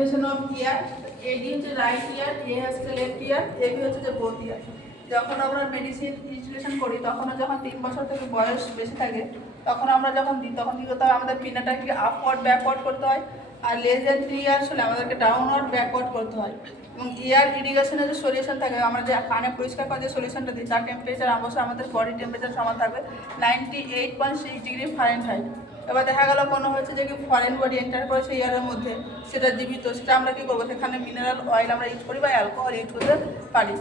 elevation of ear, AD হচ্ছে right ইয়ার, এ হচ্ছে left ইয়ার, AB হচ্ছে যে বোথ ইয়ার। যখন আমরা মেডিসিন ইনস্টলেশন করি তখন যখন 3 বছর থেকে বয়স বেশি থাকে তখন আমরা যখন দিই তখন কী করতে হয়, আমাদের পিনাটাকে আপওয়ার্ড ব্যাকওয়ার্ড করতে হয়, আর লেস দেন 3 ইয়ার্স হলে আমাদেরকে ডাউনওয়ার্ড ব্যাকওয়ার্ড করতে হয়। এবং ইয়ার ইরিগেশনের যে সলিউশন থাকে, আমরা যে কানে পরিষ্কার করার যে সলিউশনটা দিই তার টেম্পারেচার অবশ্যই আমাদের বডি টেম্পারেচার সমান থাকবে 98.6 ডিগ্রি ফারেনহাইট। এবার দেখা গেল কোনো হচ্ছে যে কি ফরেন বডি এন্টার করেছে ইয়ারের মধ্যে, সেটা জীবিত, সেটা আমরা কী করবো, সেখানে মিনারেল অয়েল আমরা ইউজ করি বা অ্যালকোহল ইউজ করতে পারি।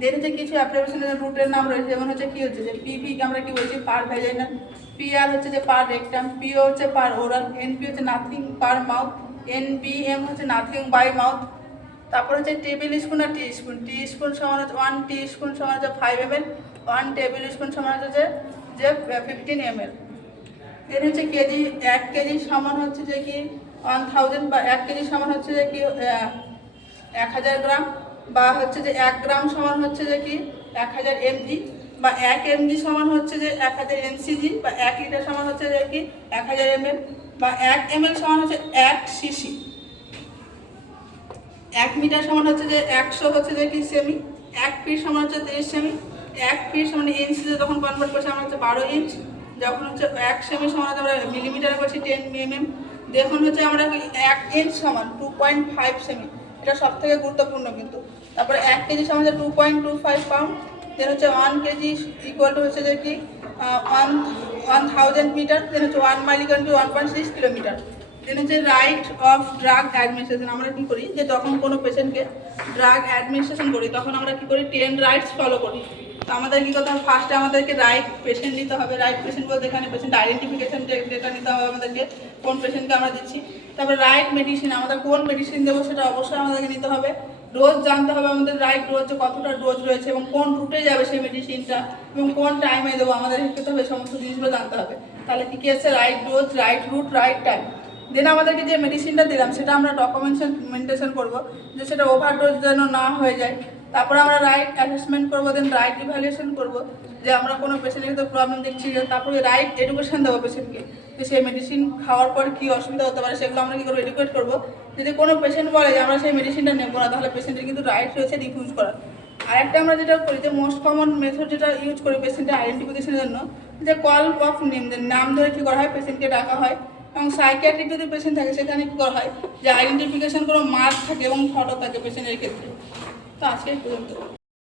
দেন হচ্ছে কিছু অ্যাপ্লিকেশনের রুটের নাম রয়েছে, যেমন হচ্ছে কী হচ্ছে যে পিপি আমরা কী বলছি পার ভ্যাজাইনাল, পিআর হচ্ছে যে পার রেকটাম, পিও হচ্ছে পার ওরাল, এনপি হচ্ছে নাথিং পার মাউথ, এনবিএম হচ্ছে নাথিং বাই মাউথ। তারপর হচ্ছে টেবিল স্পুন আর টি স্পুন, টি স্পুন সমান হচ্ছে 1 টি স্পুন সমান হচ্ছে 5 ml, 1 টেবিল স্পুন সমান হচ্ছে যে 15 ml। এর হচ্ছে কেজি, 1 কেজি সমান হচ্ছে যে কি 1000, বা 1 কেজি সমান হচ্ছে যে কি 1000 গ্রাম, বা হচ্ছে যে 1 গ্রাম সমান হচ্ছে যে কি 1000 mg, বা 1 mg সমান হচ্ছে যে 1000 mcg, বা 1 লিটার সমান হচ্ছে যে কি 1000 ml, বা 1 ml সমান হচ্ছে 1 সিসি, 1 মিটার সমান হচ্ছে যে 100 হচ্ছে যে কি সেমি, 1 ফিট সমান হচ্ছে 30 সেমি, 1 ফিট সমান ইঞ্চিতে যখন কনভার্ট করছে আমরা হচ্ছে 12 ইঞ্চ, যখন হচ্ছে 1 সেমি সমান হচ্ছে আমরা মিলিমিটারে করছি 10 mm, দেখুন হচ্ছে আমরা 1 ইঞ্চ সমান 2.5 সেমি, এটা সব থেকে গুরুত্বপূর্ণ কিন্তু। তারপরে 1 কেজি সমান হচ্ছে 2.25 পাউন্ড, দেন হচ্ছে 1 কেজি ইকুয়াল টু হচ্ছে যে কি 1000 মিটার, দেন হচ্ছে 1 মাইল ইকুয়াল টু 1.6 কিলোমিটার। দেন হচ্ছে রাইট অফ ড্রাগ অ্যাডমিনিস্ট্রেশন, আমরা কী করি যে যখন কোনো পেশেন্টকে ড্রাগ অ্যাডমিনিস্ট্রেশন করি তখন আমরা কী করি 10 রাইটস ফলো করি। তো আমাদের কী করতে হবে, ফার্স্টে আমাদেরকে রাইট পেশেন্ট নিতে হবে, রাইট পেশেন্ট বলতে এখানে পেশেন্ট আইডেন্টিফিকেশন ডেটা নিতে হবে আমাদেরকে, কোন পেশেন্টকে আমরা দিচ্ছি। তারপরে রাইট মেডিসিন, আমাদের কোন মেডিসিন দেবো সেটা অবশ্যই আমাদেরকে নিতে হবে। ডোজ জানতে হবে আমাদের, রাইট ডোজ কতটা ডোজ রয়েছে এবং কোন রুটে যাবে সেই মেডিসিনটা এবং কোন টাইমে দেবো, আমাদের করতে হবে সমস্ত জিনিসগুলো জানতে হবে। তাহলে কী কী আছে, right dose, right route, right time. Then আমাদেরকে যে মেডিসিনটা দিলাম সেটা আমরা ডকুমেন্টেশন করবো যে সেটা ওভারডোজ যেন না হয়ে যায়। তারপর আমরা রাইট অ্যাসেসমেন্ট করবো, দেন রাইট ইভ্যালুয়েশন করবো যে আমরা কোনো পেশেন্টের তো প্রবলেম দেখছি, তারপরে রাইট এডুকেশন দেবো পেশেন্টকে যে সেই মেডিসিন খাওয়ার পর কী অসুবিধা হতে পারে সেগুলো আমরা কী করবো এডুকেট করবো। যদি কোনো পেশেন্ট বলে যে আমরা সেই মেডিসিনটা নেবো না, তাহলে পেশেন্টের কিন্তু রাইট রয়েছে রিফিউজ করার। আরেকটা আমরা যেটা করি যে মোস্ট কমন মেথড যেটা ইউজ করি পেশেন্টের আইডেন্টিফিকেশনের জন্য, যে কল অফ নেম, নাম ধরে কী করা হয় পেশেন্টকে ডাকা হয়। এবং সাইকিয়াট্রিক যদি পেশেন্ট থাকে সেখানে কী করা হয় যে আইডেন্টিফিকেশন কোনো মার্ক থাকে এবং ফটো থাকে পেশেন্টের ক্ষেত্রে। তো আজকে এই পর্যন্ত।